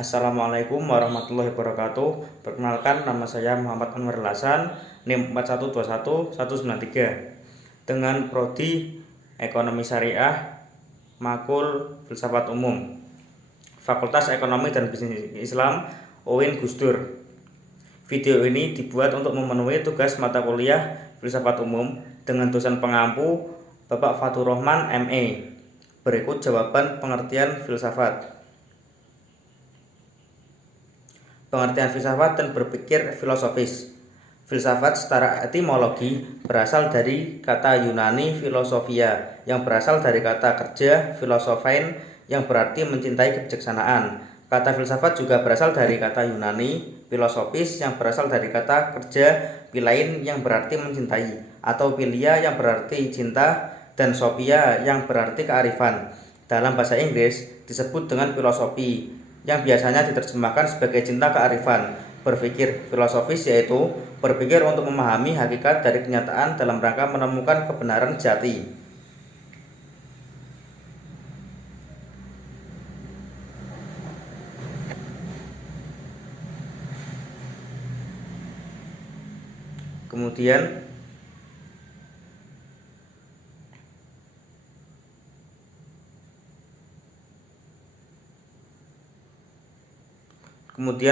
Assalamualaikum warahmatullahi wabarakatuh. Perkenalkan, nama saya Muhammad Anwar Hasan, NIM 4121-193 dengan prodi Ekonomi Syariah, Makul Filsafat Umum, Fakultas Ekonomi dan Bisnis Islam, UIN Gusdur. Video ini dibuat untuk memenuhi tugas mata kuliah Filsafat Umum dengan dosen pengampu Bapak Fatur Rahman, ME. Berikut jawaban pengertian filsafat. Pengertian filsafat dan berpikir filosofis. Filsafat secara etimologi berasal dari kata Yunani filosofia yang berasal dari kata kerja filosophein yang berarti mencintai kebijaksanaan. Kata filsafat juga berasal dari kata Yunani filosofis yang berasal dari kata kerja philein yang berarti mencintai, atau philia yang berarti cinta, dan sophia yang berarti kearifan. Dalam bahasa Inggris disebut dengan filosofi, yang biasanya diterjemahkan sebagai cinta kearifan. Berpikir filosofis yaitu berpikir untuk memahami hakikat dari kenyataan dalam rangka menemukan kebenaran jati. Kemudian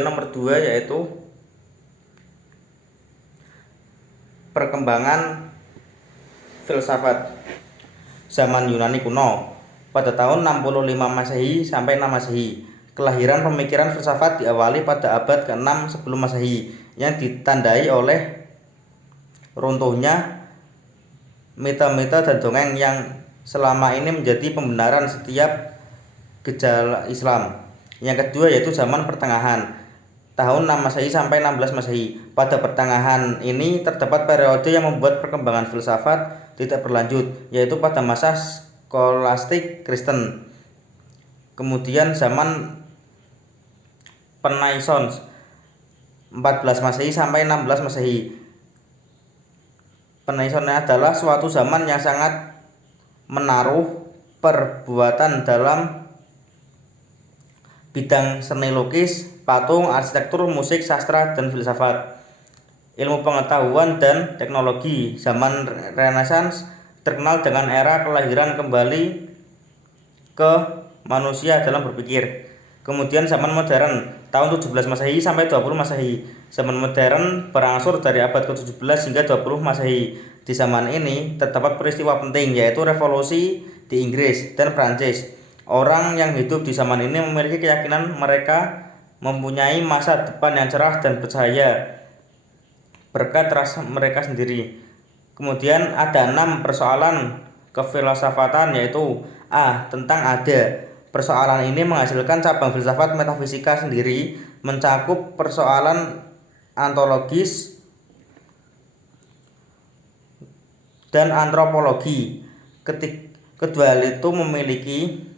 nomor 2 yaitu perkembangan filsafat zaman Yunani kuno. Pada tahun 65 Masehi sampai 6 Masehi, kelahiran pemikiran filsafat diawali pada abad ke-6 sebelum Masehi yang ditandai oleh runtuhnya mita-mita dan dongeng yang selama ini menjadi pembenaran setiap gejala Islam. Yang kedua yaitu zaman pertengahan, tahun 6 Masehi sampai 16 Masehi. Pada pertengahan ini terdapat periode yang membuat perkembangan filsafat tidak berlanjut, yaitu pada masa skolastik Kristen. Kemudian zaman Renaissance 14 Masehi sampai 16 Masehi. Renaissance adalah suatu zaman yang sangat menaruh perbuatan dalam bidang seni lukis, patung, arsitektur, musik, sastra, dan filsafat. Ilmu pengetahuan dan teknologi zaman Renaissance terkenal dengan era kelahiran kembali ke manusia dalam berpikir. Kemudian zaman modern tahun 17 Masehi sampai 20 Masehi. Zaman modern berangsur dari abad ke-17 hingga 20 Masehi. Di zaman ini terdapat peristiwa penting, yaitu revolusi di Inggris dan Prancis. Orang yang hidup di zaman ini memiliki keyakinan mereka mempunyai masa depan yang cerah dan bercahaya berkat rasa mereka sendiri. Kemudian ada 6 persoalan kefilsafatan, yaitu A. Tentang ada. Persoalan ini menghasilkan cabang filsafat metafisika sendiri, mencakup persoalan ontologis dan antropologi. Kedua hal itu memiliki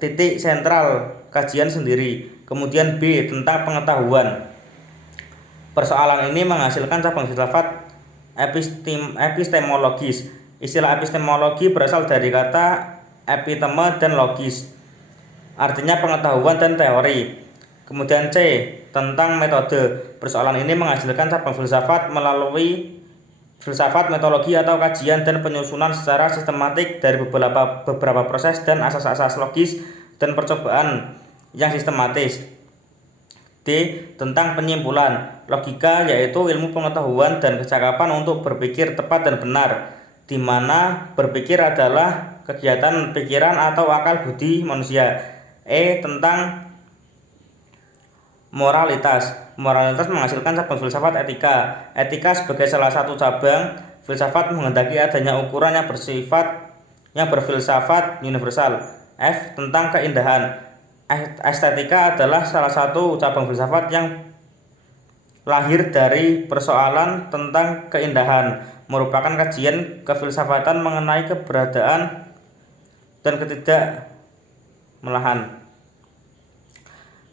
titik sentral kajian sendiri. Kemudian B. Tentang pengetahuan. Persoalan ini menghasilkan cabang filsafat epistemologis. Istilah epistemologi berasal dari kata epiteme dan logis, artinya pengetahuan dan teori. Kemudian C. Tentang metode. Persoalan ini menghasilkan cabang filsafat melalui filsafat metodologi atau kajian dan penyusunan secara sistematik dari beberapa proses dan asas-asas logis dan percobaan yang sistematis. D. Tentang penyimpulan. Logika yaitu ilmu pengetahuan dan kecakapan untuk berpikir tepat dan benar, di mana berpikir adalah kegiatan pikiran atau akal budi manusia. E. Tentang moralitas. Moralitas menghasilkan cabang filsafat etika. Etika sebagai salah satu cabang filsafat menghendaki adanya ukuran yang berfilsafat universal. F. Tentang keindahan. Estetika adalah salah satu cabang filsafat yang lahir dari persoalan tentang keindahan, merupakan kajian kefilsafatan mengenai keberadaan dan ketidakmelahan.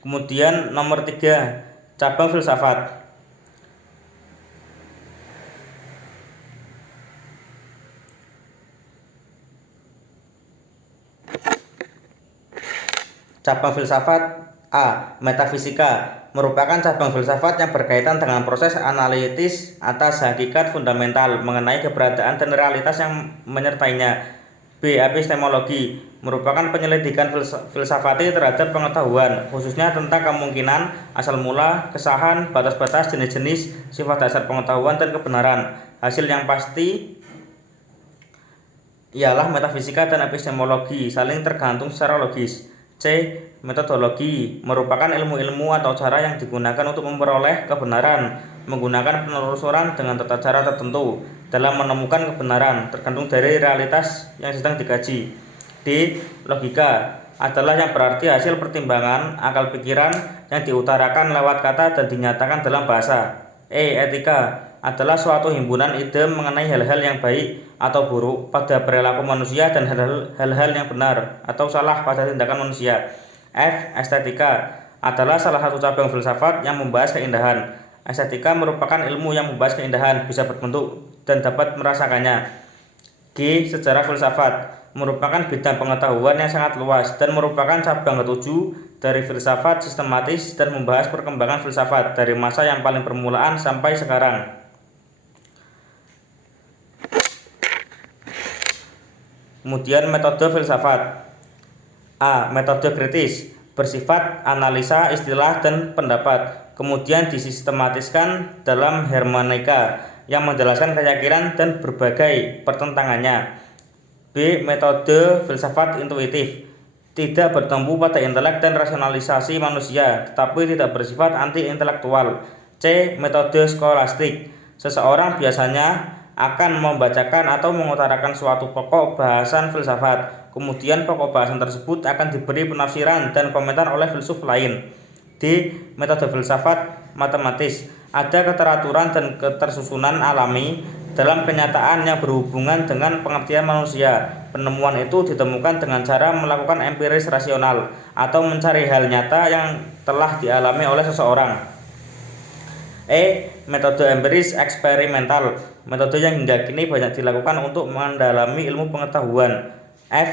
Kemudian nomor 3, cabang filsafat. Cabang filsafat. A. Metafisika merupakan cabang filsafat yang berkaitan dengan proses analitis atas hakikat fundamental mengenai keberadaan dan realitas yang menyertainya. B. Epistemologi merupakan penyelidikan filsafati terhadap pengetahuan, khususnya tentang kemungkinan, asal mula, kesahan, batas-batas, jenis-jenis, sifat dasar pengetahuan, dan kebenaran. Hasil yang pasti ialah metafisika dan epistemologi saling tergantung secara logis. C. Metodologi merupakan ilmu-ilmu atau cara yang digunakan untuk memperoleh kebenaran menggunakan penelusuran dengan tata cara tertentu dalam menemukan kebenaran tergantung dari realitas yang sedang dikaji. D. Logika adalah yang berarti hasil pertimbangan akal pikiran yang diutarakan lewat kata dan dinyatakan dalam bahasa. E. Etika adalah suatu himpunan ide mengenai hal-hal yang baik atau buruk pada perilaku manusia dan hal-hal yang benar atau salah pada tindakan manusia. F. Estetika adalah salah satu cabang filsafat yang membahas keindahan. Estetika merupakan ilmu yang membahas keindahan, bisa berbentuk dan dapat merasakannya. G. Sejarah filsafat merupakan bidang pengetahuan yang sangat luas dan merupakan cabang ketujuh dari filsafat sistematis dan membahas perkembangan filsafat dari masa yang paling permulaan sampai sekarang. Kemudian metode filsafat. A. Metode kritis bersifat analisa istilah dan pendapat, kemudian disistematiskan dalam hermeneutika yang menjelaskan keyakinan dan berbagai pertentangannya. B. Metode filsafat intuitif tidak bertumpu pada intelek dan rasionalisasi manusia, tetapi tidak bersifat anti-intelektual. C. Metode skolastik seseorang biasanya akan membacakan atau mengutarakan suatu pokok bahasan filsafat, kemudian pokok bahasan tersebut akan diberi penafsiran dan komentar oleh filsuf lain. D. Metode filsafat matematis ada keteraturan dan ketersusunan alami dalam kenyataan yang berhubungan dengan pengertian manusia. Penemuan itu ditemukan dengan cara melakukan empiris rasional atau mencari hal nyata yang telah dialami oleh seseorang. E. Metode empiris eksperimental metode yang hingga kini banyak dilakukan untuk mendalami ilmu pengetahuan. F.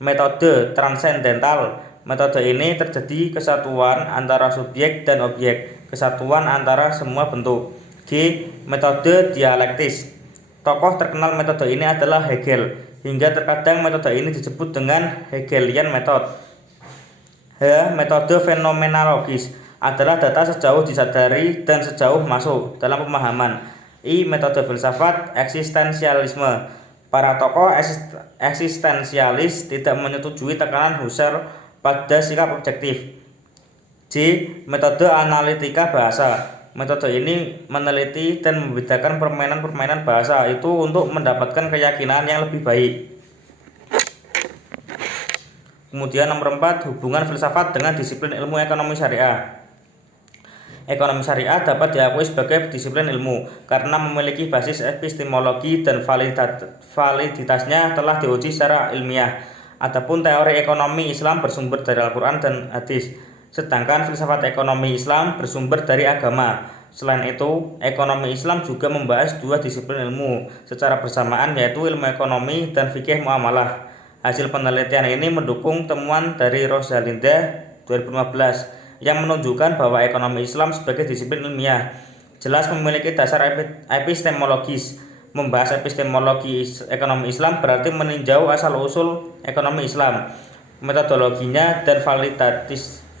Metode transendental metode ini terjadi kesatuan antara subjek dan objek, kesatuan antara semua bentuk. G. Metode dialektis tokoh terkenal metode ini adalah Hegel, hingga terkadang metode ini disebut dengan Hegelian method. H. Metode fenomenologis adalah data sejauh disadari dan sejauh masuk dalam pemahaman. I. Metode filsafat eksistensialisme para tokoh eksistensialis tidak menyetujui tekanan Husserl pada sikap objektif. J. Metode analitika bahasa metode ini meneliti dan membedakan permainan-permainan bahasa itu untuk mendapatkan keyakinan yang lebih baik. Kemudian nomor 4, hubungan filsafat dengan disiplin ilmu ekonomi syariah. Ekonomi syariah dapat diakui sebagai disiplin ilmu karena memiliki basis epistemologi dan validitasnya telah diuji secara ilmiah. Adapun teori ekonomi Islam bersumber dari Al-Quran dan hadis, sedangkan filsafat ekonomi Islam bersumber dari agama. Selain itu, ekonomi Islam juga membahas dua disiplin ilmu secara bersamaan, yaitu ilmu ekonomi dan fikih muamalah. Hasil penelitian ini mendukung temuan dari Rosalinda 2015 yang menunjukkan bahwa ekonomi Islam sebagai disiplin ilmiah jelas memiliki dasar epistemologis. Membahas epistemologi ekonomi Islam berarti meninjau asal-usul ekonomi Islam, metodologinya dan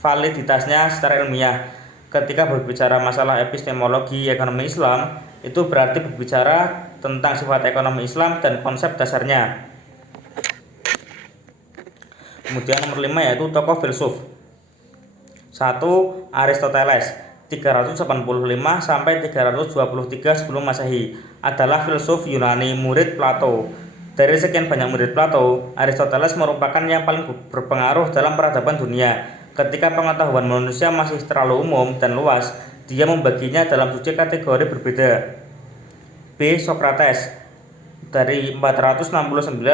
validitasnya secara ilmiah. Ketika berbicara masalah epistemologi ekonomi Islam, itu berarti berbicara tentang sifat ekonomi Islam dan konsep dasarnya. Kemudian nomor 5 yaitu tokoh filsuf. 1. Aristoteles 385 sampai 323 sebelum Masehi adalah filsuf Yunani murid Plato. Dari sekian banyak murid Plato, Aristoteles merupakan yang paling berpengaruh dalam peradaban dunia. Ketika pengetahuan manusia masih terlalu umum dan luas, dia membaginya dalam 7 kategori berbeda. B. Socrates dari 469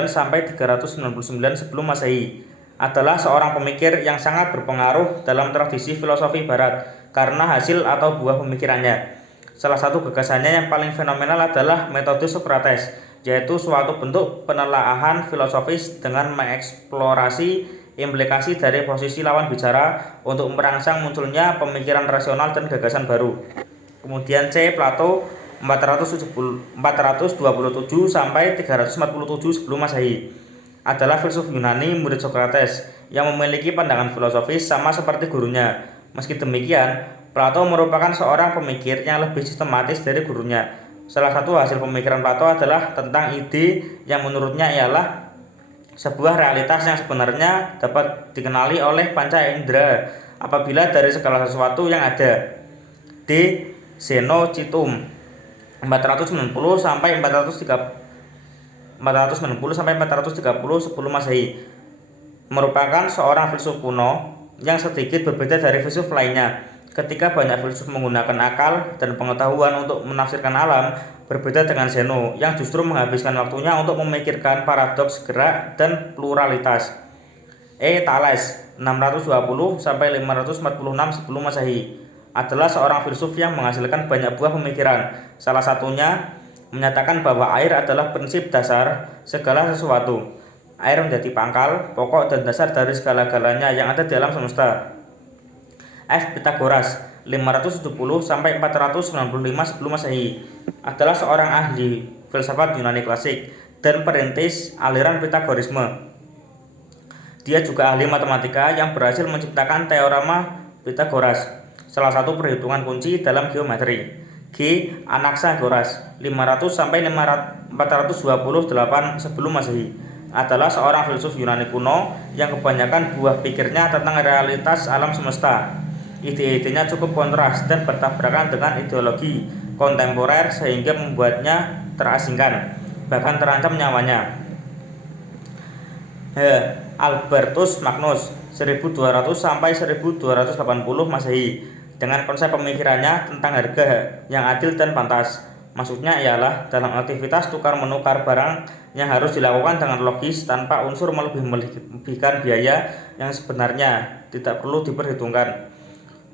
sampai 399 sebelum Masehi adalah seorang pemikir yang sangat berpengaruh dalam tradisi filosofi barat karena hasil atau buah pemikirannya. Salah satu gagasannya yang paling fenomenal adalah metode Socrates, yaitu suatu bentuk penelaahan filosofis dengan mengeksplorasi implikasi dari posisi lawan bicara untuk merangsang munculnya pemikiran rasional dan gagasan baru. Kemudian C. Plato 427 sampai 347 sebelum Masehi adalah filsuf Yunani murid Socrates yang memiliki pandangan filosofis sama seperti gurunya. Meski demikian, Plato merupakan seorang pemikir yang lebih sistematis dari gurunya. Salah satu hasil pemikiran Plato adalah tentang ide yang menurutnya ialah sebuah realitas yang sebenarnya dapat dikenali oleh panca indera apabila dari segala sesuatu yang ada. D. Xenochitum 490 sampai 430 sebelum Masehi merupakan seorang filsuf kuno yang sedikit berbeda dari filsuf lainnya. Ketika banyak filsuf menggunakan akal dan pengetahuan untuk menafsirkan alam, berbeda dengan Zeno yang justru menghabiskan waktunya untuk memikirkan paradoks gerak dan pluralitas. E. Thales 620 sampai 546 sebelum Masehi adalah seorang filsuf yang menghasilkan banyak buah pemikiran. Salah satunya menyatakan bahwa air adalah prinsip dasar segala sesuatu. Air menjadi pangkal, pokok, dan dasar dari segala-galanya yang ada di alam semesta. F. Pythagoras 570 sampai 495 sebelum Masehi adalah seorang ahli filsafat Yunani klasik dan perintis aliran Pythagorisme. Dia juga ahli matematika yang berhasil menciptakan teorema Pythagoras, salah satu perhitungan kunci dalam geometri. G. Anaxagoras 500 sampai 428 sebelum Masehi adalah seorang filsuf Yunani kuno yang kebanyakan buah pikirnya tentang realitas alam semesta. Ide-idenya cukup kontras dan bertabrakan dengan ideologi kontemporer sehingga membuatnya terasingkan, bahkan terancam nyawanya. H. Albertus Magnus 1200 sampai 1280 Masehi dengan konsep pemikirannya tentang harga yang adil dan pantas. Maksudnya ialah dalam aktivitas tukar-menukar barang yang harus dilakukan dengan logis tanpa unsur melebihkan biaya yang sebenarnya tidak perlu diperhitungkan.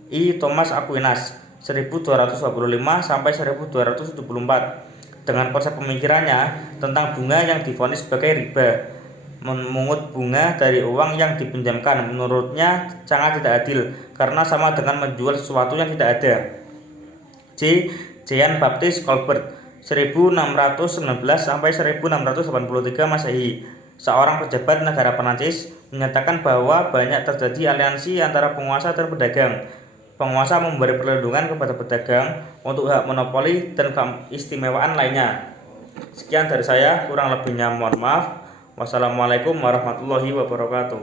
I. Thomas Aquinas 1225 sampai 1274 dengan konsep pemikirannya tentang bunga yang divonis sebagai riba. Memungut bunga dari uang yang dipinjamkan menurutnya sangat tidak adil karena sama dengan menjual sesuatu yang tidak ada. J. Jean Baptiste Colbert 1619 sampai 1683 Masehi, seorang pejabat negara Prancis, menyatakan bahwa banyak terjadi aliansi antara penguasa dan pedagang. Penguasa memberi perlindungan kepada pedagang untuk hak monopoli dan keistimewaan lainnya. Sekian dari saya, kurang lebihnya mohon maaf. Wassalamualaikum warahmatullahi wabarakatuh.